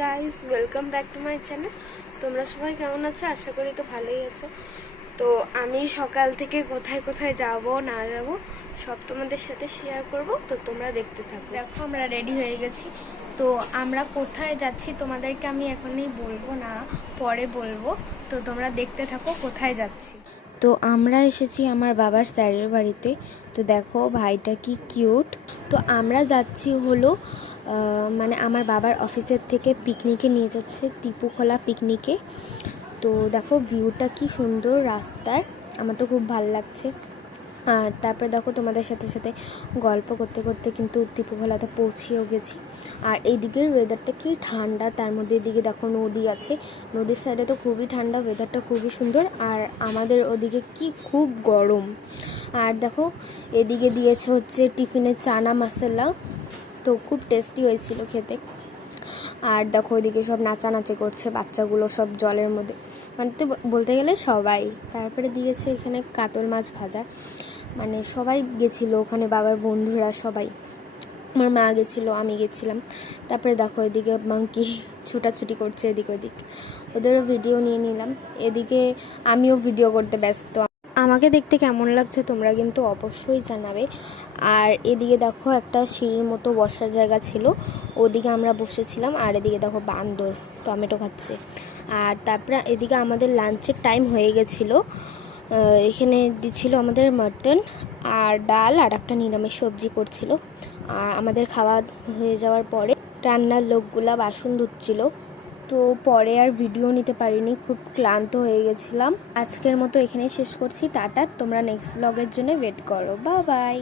Guys, welcome back to my channel. তোমরা সবাই কেমন আছো? আশা করি তো ভালোই আছো। তো আমি সকাল থেকে কোথায় কোথায় যাব না যাব সব তোমাদের সাথে শেয়ার করব, তো তোমরা দেখতে থাকো। দেখো, আমরা রেডি হয়ে গেছি। তো আমরা কোথায় যাচ্ছি তোমাদেরকে আমি এখনই বলবো না, পরে বলবো। তো তোমরা দেখতে থাকো কোথায় যাচ্ছি। তো আমরা এসেছি আমার বাবার স্যারের বাড়িতে। তো দেখো ভাইটা কি কিউট। তো আমরা যাচ্ছি হলো মানে আমার বাবার অফিসের থেকে পিকনিকে নিয়ে যাচ্ছে, টিপুখোলা পিকনিকে। তো দেখো ভিউটা কি সুন্দর রাস্তার, আমার তো খুব ভালো লাগছে। আর তারপরে দেখো তোমাদের সাথে সাথে গল্প করতে করতে কিন্তু টিপুখোলাতে পৌঁছেও গেছি। আর এই দিকের ওয়েদারটা কি ঠান্ডা, তার মধ্যে এদিকে দেখো নদী আছে, নদীর সাইডে তো খুবই ঠান্ডা, ওয়েদারটা খুবই সুন্দর। আর আমাদের ওদিকে কি খুব গরম। আর দেখো এদিকে দিয়েছে হচ্ছে টিফিনে চানা মশলা, তো খুব টেস্টি হয়েছিল খেতে। আর দেখো ওইদিকে সব নাচানাচি করছে বাচ্চাগুলো সব জলের মধ্যে, মানে তো বলতে গেলে সবাই। তারপরে দিয়েছে এখানে কাতল মাছ ভাজা, মানে সবাই গেছিলো ওখানে, বাবার বন্ধুরা সবাই, আমার মা গেছিলো, আমি গেছিলাম। তারপরে দেখো এদিকে মাংকি ছুটাছুটি করছে এদিক ওদিক, ওদেরও ভিডিও নিয়ে নিলাম। এদিকে আমিও ভিডিও করতে ব্যস্ত। আমাকে দেখতে কেমন লাগছে তোমরা কিন্তু অবশ্যই জানাবে। আর এদিকে দেখো একটা সিঁড়ির মতো বসার জায়গা ছিল, ওদিকে আমরা বসেছিলাম। আর এদিকে দেখো বান্দর টমেটো খাচ্ছে। আর তারপরে এদিকে আমাদের লাঞ্চের টাইম হয়ে গেছিলো। এখানে দিচ্ছিল আমাদের মাটন আর ডাল আর একটা নিরামিষ সবজি করছিল। আর আমাদের খাওয়া হয়ে যাওয়ার পরে রান্নার লোকগুলা বাসন ধুচ্ছিল। তো পরে আর ভিডিও নিতে পারিনি, খুব ক্লান্ত হয়ে গেছিলাম। আজকের মতো এখানেই শেষ করছি, টাটা। তোমরা নেক্সট ব্লগের জন্য ওয়েট করো, বাই বাই।